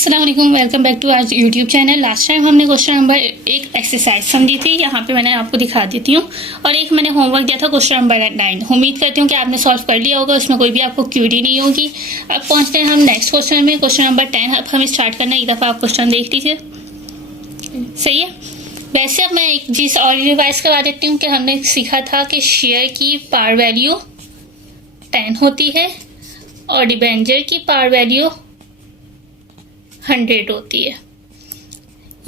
अस्सलाम वालेकुम, welcome back to our YouTube channel. Last time हमने क्वेश्चन नंबर एक एक्सरसाइज समझी थी, यहाँ पे मैंने आपको दिखा देती हूँ। और एक मैंने होमवर्क दिया था क्वेश्चन नंबर 9। उम्मीद करती हूँ कि आपने सॉल्व कर लिया होगा, उसमें कोई भी आपको क्यूरी नहीं होगी। अब पहुँचते हैं हम नेक्स्ट क्वेश्चन में, क्वेश्चन नंबर 10। अब हम स्टार्ट करना, एक दफ़ा आप क्वेश्चन देख लीजिए, सही है। वैसे अब मैं एक चीज़ और रिवाइज करवा देती हूँ कि हमने सीखा था कि शेयर की पार वैल्यू 10 होती है और डिबेंचर की पार वैल्यू 100 होती है।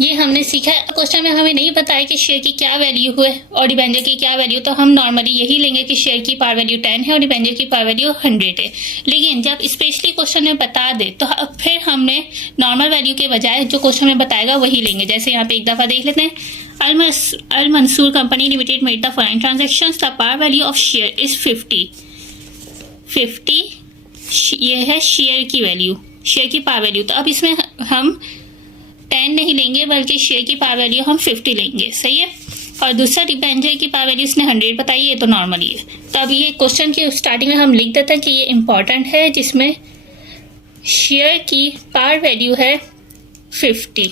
ये हमने सीखा है। क्वेश्चन में हमें नहीं बताया कि शेयर की क्या वैल्यू है और डिबेंचर की क्या वैल्यू, तो हम नॉर्मली यही लेंगे कि शेयर की पार वैल्यू 10 है और डिबेंचर की पार वैल्यू 100 है। लेकिन जब स्पेशली क्वेश्चन में बता दे तो अब फिर हमने नॉर्मल वैल्यू के बजाय जो क्वेश्चन में बताएगा वही लेंगे। जैसे यहाँ पे एक दफ़ा देख लेते हैं, Al Mansoor company limited made the following transactions, the par value of share is 50। ये है शेयर की वैल्यू, शेयर की पार वैल्यू। तो अब इसमें हम 10 नहीं लेंगे बल्कि शेयर की पार वैल्यू हम 50 लेंगे, सही है। और दूसरा डिबेंचर की पार वैल्यू इसने 100 बताई है, तो नॉर्मली है। तो अब ये क्वेश्चन की स्टार्टिंग में हम लिख देते हैं कि ये इंपॉर्टेंट है, जिसमें शेयर की पार वैल्यू है 50,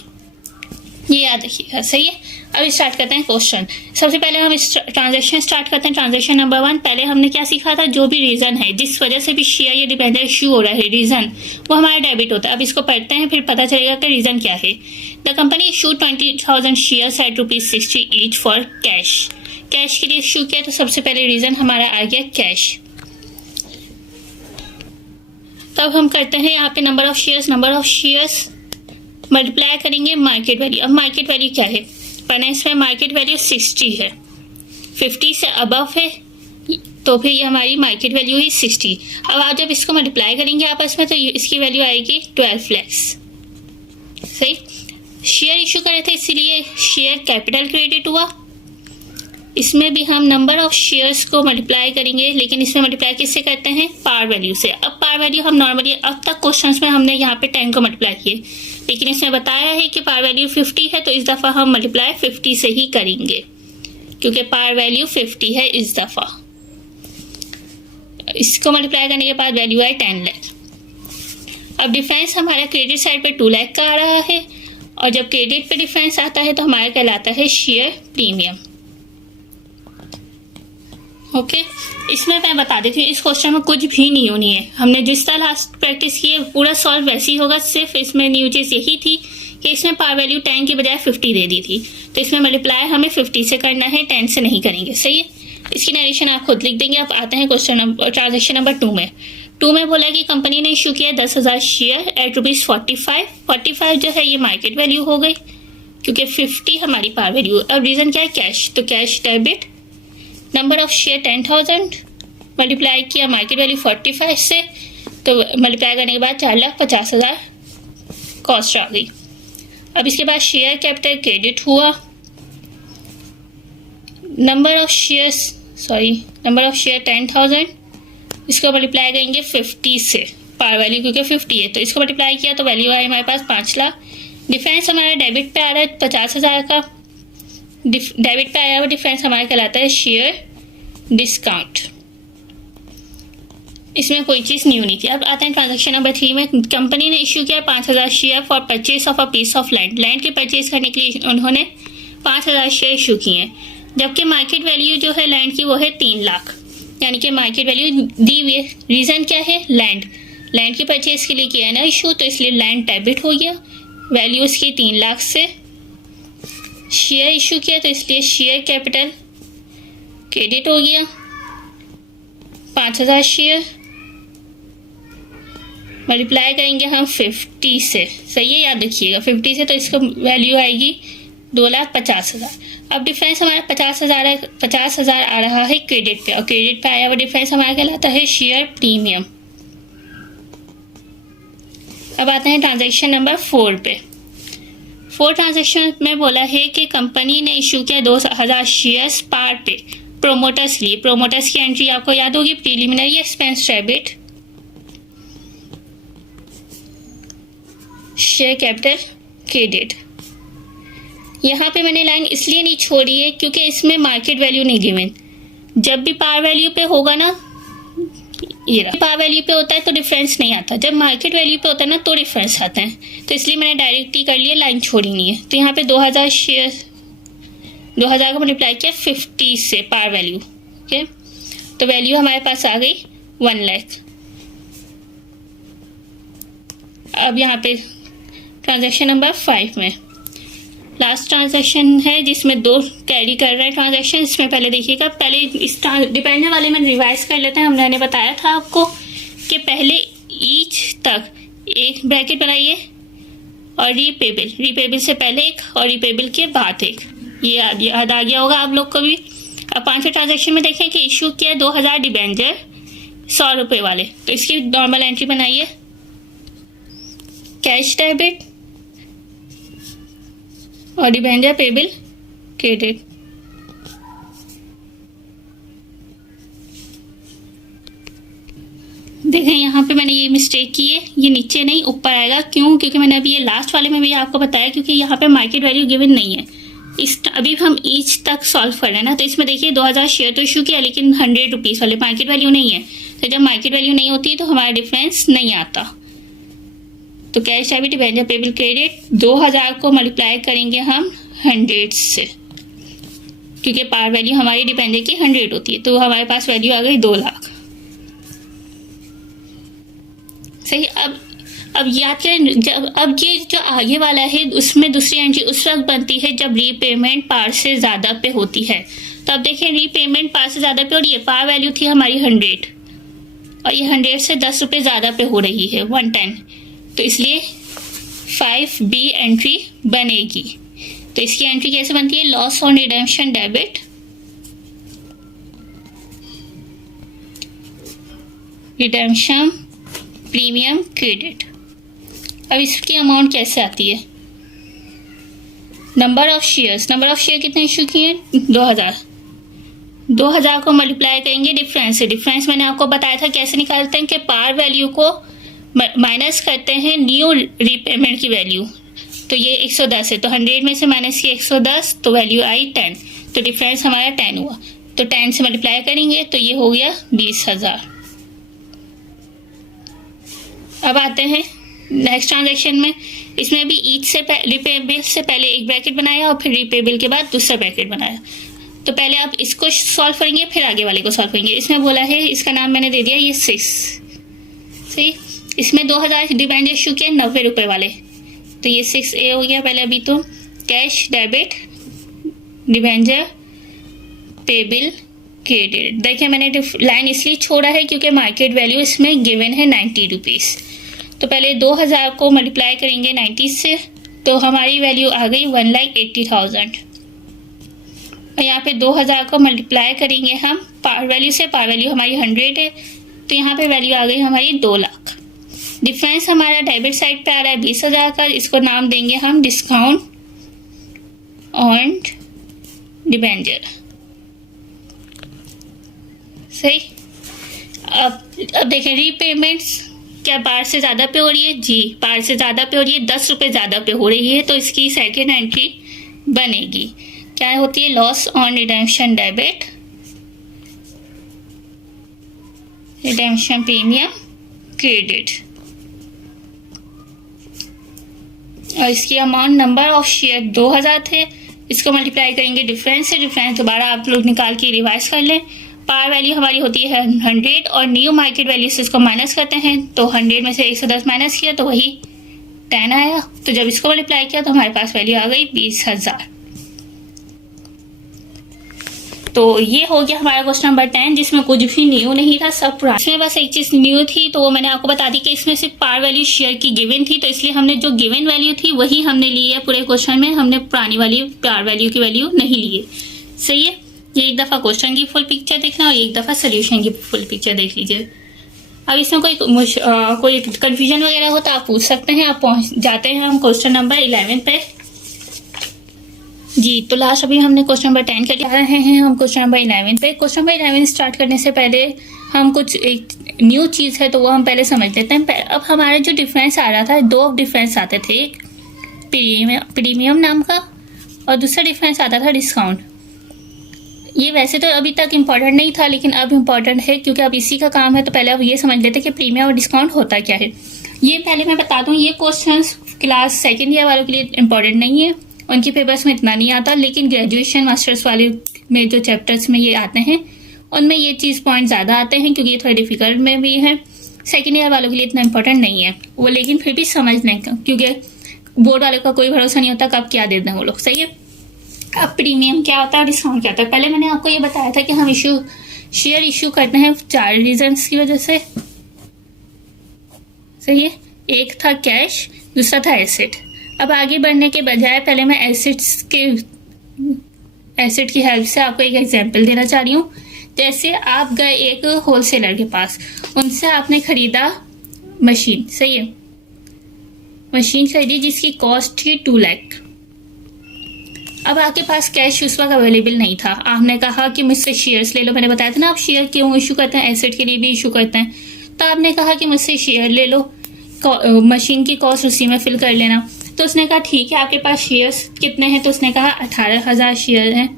ये याद रखिएगा, सही है। अब स्टार्ट करते हैं क्वेश्चन। सबसे पहले हम ट्रांजेक्शन स्टार्ट करते हैं। ट्रांजेक्शन नंबर 1, पहले हमने क्या सीखा था, जो भी रीज़न है जिस वजह से भी शेयर या डिबेंचर इशू हो रहा है, रीज़न वो हमारा डेबिट होता है। अब इसको पढ़ते हैं, फिर पता चलेगा कि रीज़न क्या है। The company issue 20,000 shares at ₹60 each for cash. Cash के लिए इशू किया, तो सबसे पहले रीज़न हमारा आ गया कैश। तब हम करते हैं यहाँ पे नंबर ऑफ शेयर्स मल्टीप्लाई करेंगे मार्केट वैल्यू। अब मार्केट वैल्यू क्या है, फाइनेंस में मार्केट वैल्यू 60 है, 50 से अबव है, तो फिर ये हमारी मार्केट वैल्यू ही 60। अब आप जब इसको मल्टीप्लाई करेंगे आपस में, तो इसकी वैल्यू आएगी 12 लाख, सही। शेयर इशू करे थे, इसीलिए शेयर कैपिटल क्रेडिट हुआ। इसमें भी हम नंबर ऑफ शेयर्स को मल्टीप्लाई करेंगे, लेकिन इसमें मल्टीप्लाई किससे करते हैं, पार वैल्यू से। अब पार वैल्यू हम नॉर्मली, अब तक क्वेश्चंस में हमने यहाँ पे 10 को मल्टीप्लाई किए, लेकिन इसमें बताया है कि पार वैल्यू 50 है, तो इस दफ़ा हम मल्टीप्लाई 50 से ही करेंगे, क्योंकि पार वैल्यू 50 है इस दफ़ा। इसको मल्टीप्लाई करने के बाद वैल्यू आए 10 लाख। अब डिफरेंस हमारा क्रेडिट साइड पे 2 लाख का आ रहा है, और जब क्रेडिट पे डिफरेंस आता है तो हमारा कहलाता है शेयर प्रीमियम। ओके, इसमें मैं बता देती हूँ, इस क्वेश्चन में कुछ भी न्यू नहीं है। हमने जिस तरह लास्ट प्रैक्टिस की है पूरा सॉल्व वैसे ही होगा, सिर्फ इसमें न्यू चीज़ यही थी कि इसमें पावर वैल्यू 10 की बजाय 50 दे दी थी, तो इसमें मल्टीप्लाई हमें 50 से करना है, 10 से नहीं करेंगे, सही है। इसकी नरेशन आप खुद लिख देंगे। अब आते हैं क्वेश्चन नंबर ट्रांजेक्शन नंबर 2 में। 2 में बोला कि कंपनी ने इशू किया 10,000 शेयर एट ₹45। 45 जो है ये मार्केट वैल्यू हो गई, क्योंकि 50 हमारी पावर वैल्यू। अब रीज़न क्या है, कैश, तो cash debit. Number of share 10,000 multiply किया मार्केट वैल्यू 45 से, तो मल्टीप्लाई करने के बाद 4,50,000 कॉस्ट आ गई। अब इसके बाद शेयर कैपिटल क्रेडिट हुआ। नंबर ऑफ शेयर 10,000, इसको मल्टीप्लाई करेंगे 50 से, पार वैल्यू क्योंकि 50 है, तो इसको मल्टीप्लाई किया तो वैल्यू आई हमारे पास 5 लाख। डिफरेंस हमारा डेबिट पे आ रहा है 50,000 का, डेबिट पे आया हुआ डिफरेंस हमारा कहलाता है शेयर डिस्काउंट। इसमें कोई चीज़ न्यू नहीं थी। अब आते हैं ट्रांजैक्शन नंबर 3 में। कंपनी ने इशू किया 5,000 share for purchase of a piece of land. Land की परचेज करने के लिए उन्होंने 5,000 शेयर इशू किए हैं, जबकि मार्केट वैल्यू जो है लैंड की वो है 3 लाख, यानी कि मार्केट वैल्यू दी हुई है। रीज़न क्या है, लैंड की परचेज के लिए किया है ना इशू, तो इसलिए लैंड डेबिट हो गया, वैल्यू उसकी 3 लाख से। शेयर इशू किया तो इसलिए शेयर कैपिटल क्रेडिट हो गया, 5,000 शेयर मल्टीप्लाई करेंगे हम 50 से, सही है, याद रखिएगा 50 से, तो इसको वैल्यू आएगी 2,50,000। अब डिफरेंस हमारा 50,000 आ रहा है क्रेडिट पे, और क्रेडिट पे आया हुआ डिफरेंस हमारा कहलाता है शेयर प्रीमियम। अब आते हैं ट्रांजेक्शन नंबर 4 पे। 4 ट्रांजेक्शन में बोला है कि कंपनी ने इशू किया 2,000 शेयर्स पार पे प्रोमोटर्स लिए। प्रोमोटर्स की एंट्री आपको याद होगी, preliminary expense debit, share capital credit. यहाँ पे मैंने लाइन इसलिए नहीं छोड़ी है क्योंकि इसमें मार्केट वैल्यू नहीं गिवन। जब भी पार वैल्यू पे होगा ना, ये रहा। पार वैल्यू पे होता है तो डिफरेंस नहीं आता, जब मार्केट वैल्यू पे होता है ना तो डिफरेंस आता है। तो इसलिए मैंने डायरेक्ट ही कर लिया, लाइन छोड़ी नहीं है। तो यहाँ पे 2000 शेयर, 2000 को मल्टीप्लाई किया 50 से पार वैल्यू, ओके। तो वैल्यू हमारे पास आ गई 1 लाख। अब यहाँ पे ट्रांजैक्शन नंबर 5 में लास्ट ट्रांजैक्शन है जिसमें 2 कैरी कर रहे हैं ट्रांजैक्शन। इसमें पहले देखिएगा, पहले इस डिपेंडेंट वाले में रिवाइज कर लेते हैं। हमने बताया था आपको कि पहले ईच तक एक ब्रैकेट बनाइए और रीपेबल से पहले एक और रीपेबल के बाद एक, ये याद आ गया होगा आप लोग को भी। अब 5वें ट्रांजैक्शन में देखें कि इशू किया 2000 डिबेंचर 100 रुपये वाले, तो इसकी नॉर्मल एंट्री बनाइए, कैश डेबिट और डिबेंचर पेबल क्रेडिट। देखें यहाँ पे मैंने ये मिस्टेक की है, ये नीचे नहीं ऊपर आएगा। क्यों? क्योंकि मैंने अभी ये लास्ट वाले में भी आपको बताया, क्योंकि यहाँ पे मार्केट वैल्यू गिवन नहीं है। अभी हम ईच तक सॉल्व कर रहे हैं ना, तो इसमें देखिए 2000 शेयर तो इशू किया, लेकिन 100 रुपीज़ वाले मार्केट वैल्यू नहीं है। तो जब मार्केट वैल्यू नहीं होती तो हमारा डिफरेंस नहीं आता। तो cash debit debenture payable credit 2000 को मल्टीप्लाई करेंगे हम 100 से, क्योंकि पार वैल्यू हमारी डिबेंचर की 100 होती है। तो हमारे पास वैल्यू आ गई 2 लाख। सही। अब याद करें, जब अब ये जो आगे वाला है उसमें दूसरी एंट्री उस वक्त बनती है जब रीपेमेंट पार से ज़्यादा पे होती है। तो अब देखें रीपेमेंट पार से ज़्यादा पे, और ये पार वैल्यू थी हमारी 100 और ये 100 से 10 रुपये ज़्यादा पे हो रही है 110, तो इसलिए 5B एंट्री बनेगी। तो इसकी एंट्री कैसे बनती है? Loss on redemption debit redemption premium credit. अब इसकी अमाउंट कैसे आती है? नंबर ऑफ शेयर कितने इशू किए? 2000 को मल्टीप्लाई करेंगे डिफरेंस से। डिफरेंस मैंने आपको बताया था कैसे निकालते हैं कि पार वैल्यू को माइनस करते हैं न्यू रीपेमेंट की वैल्यू। तो ये 110 है, तो 100 में से माइनस की 110, तो वैल्यू आई 10। तो डिफरेंस हमारा 10 हुआ, तो 10 से मल्टीप्लाई करेंगे तो ये हो गया 20,000। अब आते हैं नेक्स्ट ट्रांजैक्शन में। इसमें भी ईच से रीपेबल से पहले एक ब्रैकेट बनाया और फिर रीपेबल के बाद दूसरा ब्रैकेट बनाया। तो पहले आप इसको सॉल्व करेंगे, फिर आगे वाले को सॉल्व करेंगे। इसमें बोला है, इसका नाम मैंने दे दिया ये 6। सही। इसमें 2000 डिबेंचर इशू किया 90 रुपये वाले, तो ये 6A हो गया पहले। अभी तो cash debit debenture payable credit. देखिए मैंने लाइन इसलिए छोड़ा है क्योंकि मार्केट वैल्यू इसमें गिवन है 90 रुपीज़। तो पहले 2000 को मल्टीप्लाई करेंगे 90 से, तो हमारी वैल्यू आ गई 1,80,000। और यहाँ पे 2000 को मल्टीप्लाई करेंगे हम पार वैल्यू से। पार वैल्यू हमारी 100 है, तो यहाँ पे वैल्यू आ गई हमारी 2 लाख। डिफरेंस हमारा डेबिट साइड पे आ रहा है 20,000 का। इसको नाम देंगे हम डिस्काउंट ऑन डिबेंचर। सही। अब देखें रीपेमेंट्स क्या पार से ज़्यादा पे हो रही है? जी, पार से ज़्यादा पे हो रही है, 10 रुपये ज़्यादा पे हो रही है, तो इसकी सेकेंड एंट्री बनेगी। क्या होती है? Loss on redemption debit redemption premium credit. और इसकी अमाउंट नंबर ऑफ शेयर 2000 थे, इसको मल्टीप्लाई करेंगे डिफरेंस से। डिफरेंस दोबारा आप लोग निकाल के रिवाइज कर लें। पार वैल्यू हमारी होती है 100 और न्यू मार्केट वैल्यू से इसको माइनस करते हैं, तो 100 में से 110 माइनस किया तो वही 10 आया। तो जब इसको मल्टीप्लाई किया तो हमारे पास वैल्यू आ गई 20,000। तो ये हो गया हमारा क्वेश्चन नंबर 10, जिसमें कुछ भी न्यू नहीं था, सब पुराना। इसमें बस एक चीज़ न्यू थी, तो वो मैंने आपको बता दी कि इसमें सिर्फ पार वैल्यू शेयर की गिवन थी, तो इसलिए हमने जो गिवन वैल्यू थी वही हमने ली है पूरे क्वेश्चन में। हमने पुरानी वाली पार वैल्यू की वैल्यू नहीं ली है। सही है। ये एक दफ़ा क्वेश्चन की फुल पिक्चर देखना और एक दफ़ा सोल्यूशन की फुल पिक्चर देख लीजिए। अब इसमें कोई कन्फ्यूजन वगैरह हो तो आप पूछ सकते हैं। आप पहुँच जाते हैं हम क्वेश्चन नंबर 11 पे। जी, तो लास्ट अभी हमने क्वेश्चन नंबर 10 कर रहे हैं हम क्वेश्चन नंबर 11 पे। क्वेश्चन नंबर 11 स्टार्ट करने से पहले हम कुछ एक न्यू चीज़ है तो वो हम पहले समझ लेते हैं। अब हमारा जो डिफरेंस आ रहा था, 2 डिफरेंस आते थे, एक प्रीमियम नाम का और दूसरा डिफरेंस आता था डिस्काउंट। ये वैसे तो अभी तक इम्पॉर्टेंट नहीं था, लेकिन अब इम्पॉर्टेंट है क्योंकि अब इसी का काम है। तो पहले अब ये समझ लेते कि प्रीमियम और डिस्काउंट होता क्या है। ये पहले मैं बता दूं, ये क्वेश्चंस क्लास सेकेंड ईयर वालों के लिए इम्पॉर्टेंट नहीं है, उनके पेपर्स में इतना नहीं आता, लेकिन ग्रेजुएशन मास्टर्स वाले में जो चैप्टर्स में ये आते हैं उनमें ये चीज़ पॉइंट ज़्यादा आते हैं, क्योंकि ये थोड़ा डिफिकल्ट में भी है। सेकेंड ईयर वालों के लिए इतना इंपॉर्टेंट नहीं है वो, लेकिन फिर भी समझ लें, क्योंकि बोर्ड वाले का कोई भरोसा नहीं होता कब क्या दे दें वो लोग। सही है। अब प्रीमियम क्या होता है, डिस्काउंट क्या होता है। पहले मैंने आपको ये बताया था कि हम शेयर इशू करते हैं 4 रीजंस की वजह से। सही है। एक था कैश, दूसरा था एसेट। अब आगे बढ़ने के बजाय पहले मैं एसेट की हेल्प से आपको एक एग्जांपल देना चाह रही हूँ। जैसे आप गए एक होलसेलर के पास, उनसे आपने खरीदा मशीन। सही है। मशीन खरीदी जिसकी कॉस्ट थी 2 लाख। अब आपके पास कैश उस वक्त अवेलेबल नहीं था। आपने कहा कि मुझसे शेयर्स ले लो। मैंने बताया था ना आप शेयर क्यों इशू करते हैं, एसेट के लिए भी इशू करते हैं। तो आपने कहा कि मुझसे शेयर ले लो, मशीन की कॉस्ट उसी में फिल कर लेना। तो उसने कहा ठीक है, आपके पास शेयर्स कितने हैं? तो उसने कहा 18,000 शेयर हैं।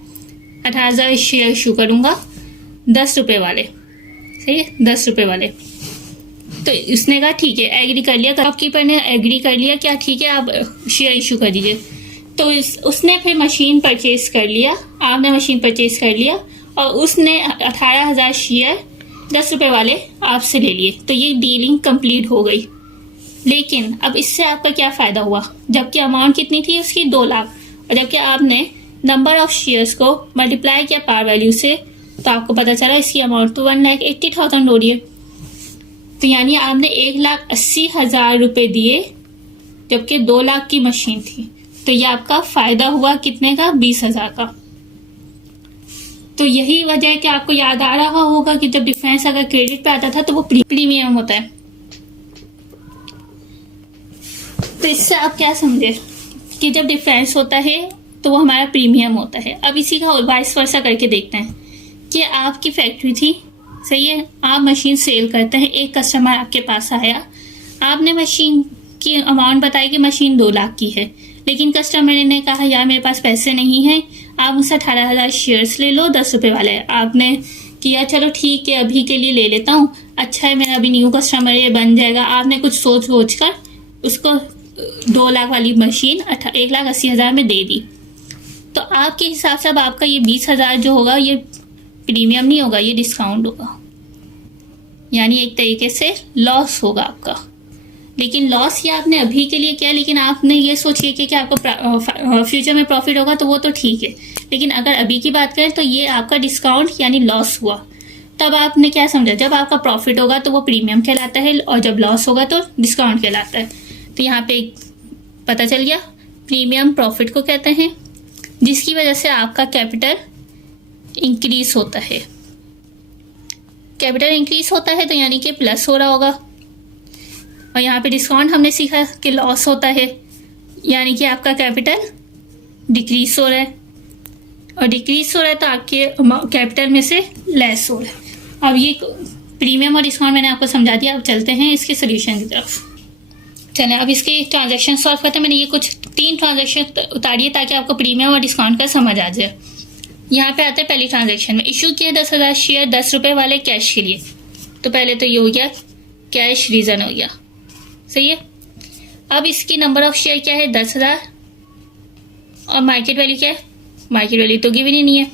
18,000 शेयर इशू करूंगा 10 रुपए वाले। सही है, 10 रुपए वाले। तो उसने कहा ठीक है, एग्री कर लिया। शॉपकीपर ने एग्री कर लिया, क्या ठीक है आप शेयर इशू कर दीजिए। तो उसने फिर मशीन परचेज कर लिया, आपने मशीन परचेज कर लिया और उसने 18,000 शेयर 10 रुपए वाले आपसे ले लिए। तो ये डीलिंग कंप्लीट हो गई। लेकिन अब इससे आपका क्या फायदा हुआ? जबकि अमाउंट कितनी थी उसकी 2 लाख, और जबकि आपने नंबर ऑफ शेयर्स को मल्टीप्लाई किया पार वैल्यू से, तो आपको पता चला इसकी अमाउंट तो 1,80,000 हो रही है। तो यानी आपने 1,80,000 रुपए दिए जबकि 2 लाख की मशीन थी। तो ये आपका फायदा हुआ कितने का? 20,000 का। तो यही वजह है कि आपको याद आ रहा होगा कि जब डिफरेंस अगर क्रेडिट पे आता था तो वो प्रीमियम होता है। तो इससे आप क्या समझे कि जब डिफरेंस होता है तो वो हमारा प्रीमियम होता है। अब इसी का वाइस वर्सा करके देखते हैं कि आपकी फैक्ट्री थी। सही है। आप मशीन सेल करते हैं, एक कस्टमर आपके पास आया, आपने मशीन की अमाउंट बताई कि मशीन 2 लाख की है, लेकिन कस्टमर ने कहा यार मेरे पास पैसे नहीं है, आप मुझसे 18,000 शेयर्स ले लो 10 रुपए वाले। आपने किया चलो ठीक है अभी के लिए ले लेता हूँ, अच्छा है मेरा अभी न्यू कस्टमर ये बन जाएगा। आपने कुछ सोच कर उसको 2 लाख वाली मशीन 1,80,000 में दे दी। तो आपके हिसाब से अब आपका ये 20,000 जो होगा ये प्रीमियम नहीं होगा, ये डिस्काउंट होगा। यानी एक तरीके से लॉस होगा आपका। लेकिन लॉस ये आपने अभी के लिए किया, लेकिन आपने ये सोचिए कि आपको फ्यूचर में प्रॉफिट होगा तो वो तो ठीक है। लेकिन अगर अभी की बात करें तो ये आपका डिस्काउंट यानी लॉस हुआ। तब आपने क्या समझा? जब आपका प्रॉफिट होगा तो वो प्रीमियम कहलाता है और जब लॉस होगा तो डिस्काउंट कहलाता है। तो यहाँ पे पता चल गया, प्रीमियम प्रॉफिट को कहते हैं जिसकी वजह से आपका कैपिटल इंक्रीज होता है। कैपिटल इंक्रीज होता है तो यानी कि प्लस हो रहा होगा। और यहाँ पे डिस्काउंट हमने सीखा कि लॉस होता है, यानी कि आपका कैपिटल डिक्रीज हो रहा है, और डिक्रीज हो रहा है तो आपके कैपिटल में से लेस हो रहा है। अब ये प्रीमियम और डिस्काउंट मैंने आपको समझा दिया। अब चलते हैं इसके सोल्यूशन की तरफ। चलें अब इसके ट्रांजैक्शन सॉल्व करते हैं। मैंने ये कुछ 3 ट्रांजैक्शन उतारी है ताकि आपको प्रीमियम और डिस्काउंट का समझ आ जाए। यहाँ पे आते हैं पहली ट्रांजैक्शन में, इशू किए 10,000 शेयर 10 रुपए वाले कैश के लिए। तो पहले तो ये हो गया कैश रीजन हो गया। सही है। अब इसकी नंबर ऑफ शेयर क्या है? 10,000। और मार्केट वैल्यू क्या है? मार्केट वैल्यू तो गिवन ही नहीं है,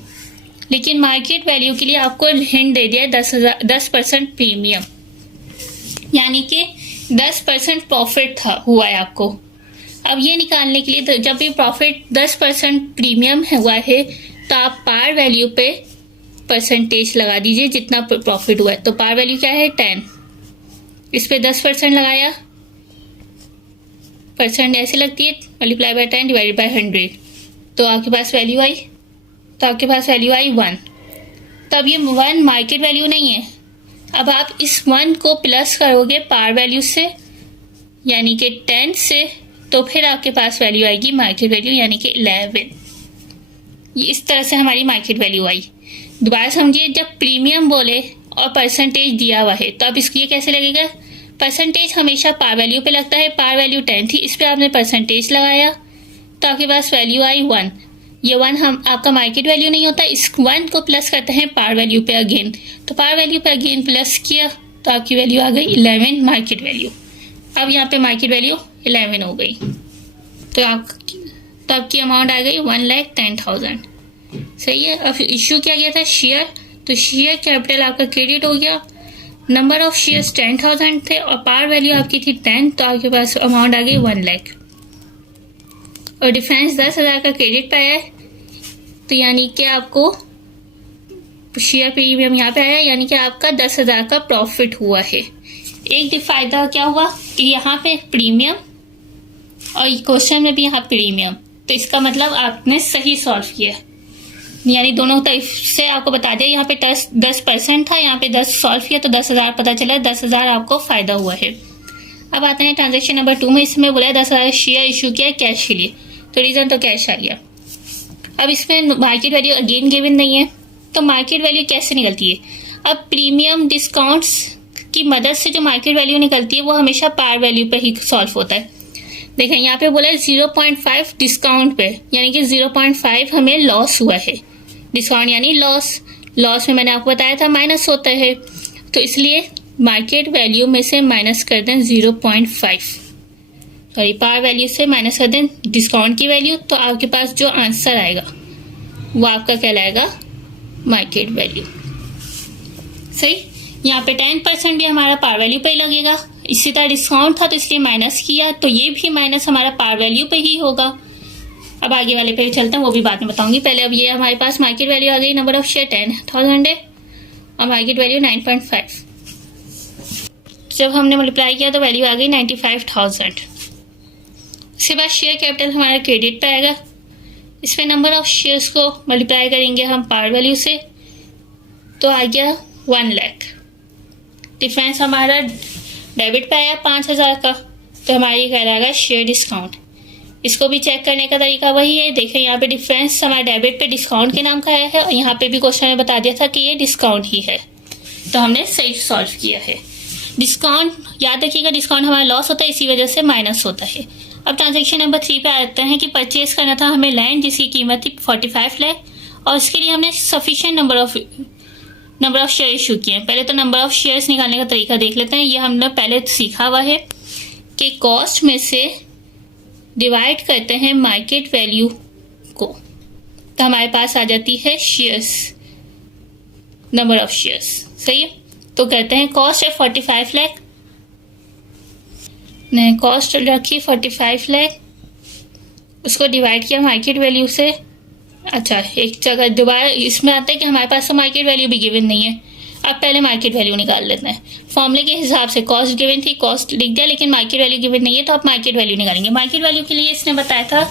लेकिन मार्केट वैल्यू के लिए आपको हिंट दे दिया 10% प्रीमियम, यानी कि 10% प्रॉफिट था हुआ है आपको। अब ये निकालने के लिए जब भी प्रॉफिट 10% प्रीमियम हुआ है तो आप पार वैल्यू पे परसेंटेज लगा दीजिए जितना प्रॉफिट हुआ है। तो पार वैल्यू क्या है? 10। इस पे 10% लगाया, परसेंट ऐसे लगती है, मल्टीप्लाई बाय 10 डिवाइडेड बाय 100। तो आपके पास वैल्यू आई, 1। तब ये 1 मार्केट वैल्यू नहीं है। अब आप इस 1 को प्लस करोगे पार वैल्यू से यानी कि 10 से, तो फिर आपके पास वैल्यू आएगी मार्केट वैल्यू यानी कि 11। ये इस तरह से हमारी मार्केट वैल्यू आई। दोबारा समझिए, जब प्रीमियम बोले और परसेंटेज दिया हुआ है तो अब इसकी कैसे लगेगा? परसेंटेज हमेशा पार वैल्यू पे लगता है। पार वैल्यू 10 थी, इस पर आपने परसेंटेज लगाया तो आपके पास वैल्यू आई 1। ये 1 हम आपका मार्केट वैल्यू नहीं होता, इस 1 को प्लस करते हैं पार वैल्यू पे अगेन, तो पार वैल्यू पे अगेन प्लस किया तो आपकी वैल्यू आ गई 11 मार्केट वैल्यू। अब यहाँ पे मार्केट वैल्यू 11 हो गई, तो आपकी अमाउंट आ गई 1,10,000। सही है। अब इशू क्या गया था, शेयर, तो शेयर कैपिटल आपका क्रेडिट हो गया, नंबर ऑफ शेयर्स 10,000 थे और पार वैल्यू आपकी थी 10, तो आपके पास अमाउंट आ गई 1 लाख। और डिफरेंस 10,000 का क्रेडिट पे आया है, तो यानी कि आपको शेयर प्रीमियम यहाँ पे आया, यानी कि आपका 10,000 का प्रॉफिट हुआ है। एक फायदा क्या हुआ कि यहाँ पे प्रीमियम और क्वेश्चन में भी यहाँ प्रीमियम, तो इसका मतलब आपने सही सॉल्व किया, यानी दोनों तरफ से आपको बता दिया। यहाँ पे 10% था, यहाँ पे 10 सॉल्व किया तो 10,000 पता चला, 10,000 आपको फायदा हुआ है। अब आते हैं ट्रांजेक्शन नंबर 2 में, इसमें बोला है 10,000 शेयर इशू किया कैश के लिए, तो रीजन तो कैश आ गया। अब इसमें मार्केट वैल्यू अगेन गिवन नहीं है, तो मार्केट वैल्यू कैसे निकलती है। अब प्रीमियम डिस्काउंट्स की मदद से जो मार्केट वैल्यू निकलती है वो हमेशा पार वैल्यू पे ही सॉल्व होता है। देखें यहाँ पे बोला है 0.5 डिस्काउंट पे, यानी कि 0.5 हमें लॉस हुआ है। डिस्काउंट यानी लॉस में मैंने आपको बताया था माइनस होता है, तो इसलिए मार्केट वैल्यू में से माइनस कर दें 0.5, सॉरी पार वैल्यू से माइनस कर दें डिस्काउंट की वैल्यू, तो आपके पास जो आंसर आएगा वो आपका कहलाएगा मार्केट वैल्यू। सही। यहाँ पे 10% भी हमारा पार वैल्यू पे ही लगेगा, इसी तरह डिस्काउंट था तो इसलिए माइनस किया, तो ये भी माइनस हमारा पार वैल्यू पे ही होगा। अब आगे वाले पे चलते हैं, वो भी बाद में बताऊंगी। पहले अब ये हमारे पास मार्केट वैल्यू आ गई, नंबर ऑफ शेयर 10,000 है और मार्केट वैल्यू 9.5। जब हमने मल्टीप्लाई किया तो वैल्यू आ गई 95,000। उसके बाद शेयर कैपिटल हमारा क्रेडिट पे आएगा, इसमें नंबर ऑफ शेयर्स को मल्टीप्लाई करेंगे हम पार वैल्यू से, तो आ गया 1 लाख। डिफरेंस हमारा डेबिट पे आया 5,000 का, तो हमारी कहलाएगा शेयर डिस्काउंट। इसको भी चेक करने का तरीका वही है, देखें यहाँ पे डिफरेंस हमारा डेबिट पे डिस्काउंट के नाम का आया है और यहाँ पे भी क्वेश्चन में बता दिया था कि ये डिस्काउंट ही है, तो हमने सही सॉल्व किया है। डिस्काउंट याद रखिएगा, डिस्काउंट हमारा लॉस होता है, इसी वजह से माइनस होता है। अब ट्रांजेक्शन नंबर 3 पे आते हैं कि परचेज करना था हमें लैंड जिसकी कीमत थी 45 लाख, और इसके लिए हमने sufficient number of share issue किए। पहले तो नंबर ऑफ शेयर्स निकालने का तरीका देख लेते हैं। ये हमने पहले सीखा हुआ है कि कॉस्ट में से डिवाइड करते हैं मार्केट वैल्यू को, तो हमारे पास आ जाती है शेयर्स, नंबर ऑफ शेयर्स। सही है। तो कहते हैं कॉस्ट है 45 लाख, ने कॉस्ट रखी 45 लाख, उसको डिवाइड किया मार्केट वैल्यू से। अच्छा, एक जगह दोबारा इसमें आता है कि हमारे पास तो मार्केट वैल्यू भी गिवन नहीं है। अब पहले मार्केट वैल्यू निकाल लेते हैं। फॉर्मूले के हिसाब से कॉस्ट गिवन थी, कॉस्ट लिख दिया, लेकिन मार्केट वैल्यू गिवन नहीं है, तो आप मार्केट वैल्यू निकालेंगे। मार्केट वैल्यू के लिए इसने बताया था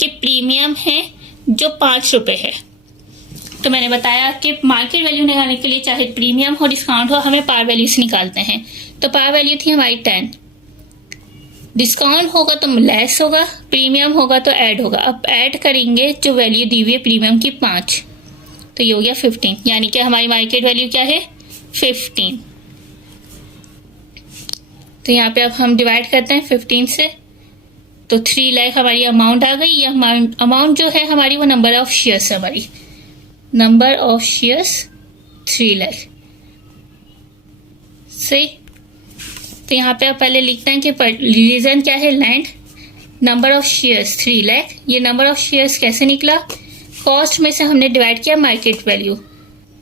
कि प्रीमियम है जो 5 रुपये है, तो मैंने बताया कि मार्केट वैल्यू निकालने के लिए चाहे प्रीमियम हो डिस्काउंट हो, हमें पार वैल्यू से निकालते हैं। तो पार वैल्यू थी हमारी 10, डिस्काउंट होगा तो लेस होगा, प्रीमियम होगा तो ऐड होगा। अब ऐड करेंगे जो वैल्यू दी हुई है प्रीमियम की 5, तो ये हो गया 15, यानी कि हमारी मार्केट वैल्यू क्या है 15। तो यहाँ पे अब हम डिवाइड करते हैं 15 से, तो 3 लाख हमारी अमाउंट आ गई। ये अमाउंट जो है हमारी वो नंबर ऑफ शेयर्स है, हमारी नंबर ऑफ शेयर्स 3 लाख। सही। तो यहाँ पे आप पहले लिखते हैं कि रीजन क्या है, land, number of shares 3 lakh. ये नंबर ऑफ शेयर्स कैसे निकला, कॉस्ट में से हमने डिवाइड किया मार्केट वैल्यू,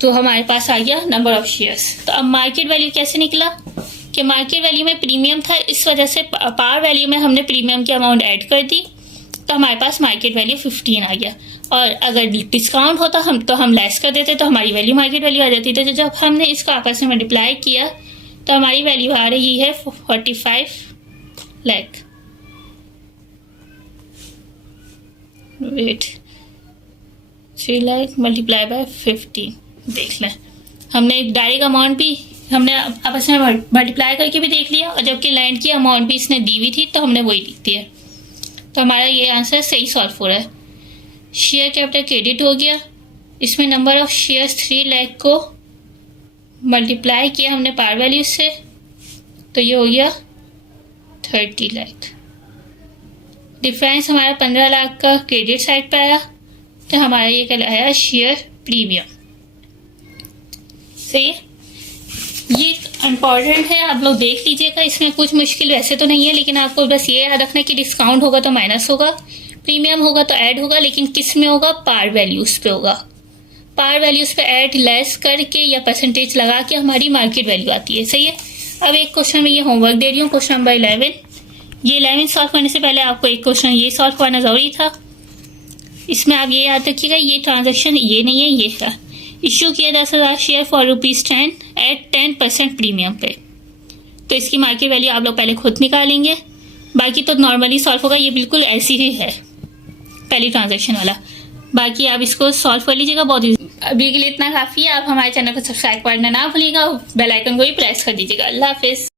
तो हमारे पास आ गया नंबर ऑफ शेयर्स। तो अब मार्केट वैल्यू कैसे निकला कि मार्केट वैल्यू में प्रीमियम था, इस वजह से पार वैल्यू में हमने प्रीमियम की अमाउंट ऐड कर दी, तो हमारे पास मार्केट वैल्यू 15 आ गया। और अगर डिस्काउंट होता हम लेस कर देते तो हमारी वैल्यू मार्केट वैल्यू आ जाती। तो जब हमने इसको आपस में मल्टीप्लाई किया तो हमारी वैल्यू आ रही है 45 lakh. Wait, 3 lakh multiply by 15, देख लें, हमने डायरेक्ट अमाउंट भी हमने आपस में मल्टीप्लाई करके भी देख लिया, और जबकि लैंड की अमाउंट भी इसने दी हुई थी तो हमने वही लिख दिया। तो हमारा ये आंसर सही सॉल्व हो रहा है। शेयर कैपिटल क्रेडिट हो गया, इसमें नंबर ऑफ शेयर्स 3 लाख को मल्टीप्लाई किया हमने पार वैल्यू से, तो ये हो गया 30 लाख। डिफरेंस हमारा 15 लाख का क्रेडिट साइड पे आया तो हमारा ये कहलाया शेयर प्रीमियम। सही है, ये इम्पॉर्टेंट है, आप लोग देख लीजिएगा। इसमें कुछ मुश्किल वैसे तो नहीं है, लेकिन आपको बस ये याद रखना है कि डिस्काउंट होगा तो माइनस होगा, प्रीमियम होगा तो ऐड होगा, लेकिन किस में होगा? पार वैल्यूज पे होगा। पार वैल्यूज पे ऐड लेस करके या परसेंटेज लगा के हमारी मार्केट वैल्यू आती है। सही है, अब एक क्वेश्चन में ये होमवर्क दे रही हूँ, क्वेश्चन नंबर 11। ये 11 सॉल्व करने से पहले आपको एक क्वेश्चन ये सॉल्व करना जरूरी था। इसमें आप ये याद रखिएगा, ये ट्रांजेक्शन ये नहीं है, ये है इश्यू किया 10,000 शेयर फॉर ₹10 एट 10% प्रीमियम पे। तो इसकी मार्केट वैल्यू आप लोग पहले खुद निकालेंगे, बाकी तो नॉर्मली सॉल्व होगा। ये बिल्कुल ऐसी ही है पहली ट्रांजेक्शन वाला, बाकी आप इसको सॉल्व कर लीजिएगा, बहुत ईजी। अभी के लिए इतना काफ़ी है। आप हमारे चैनल को सब्सक्राइब करना ना भूलिएगा, बेल आइकन को भी प्रेस कर दीजिएगा। अल्लाह हाफिज़।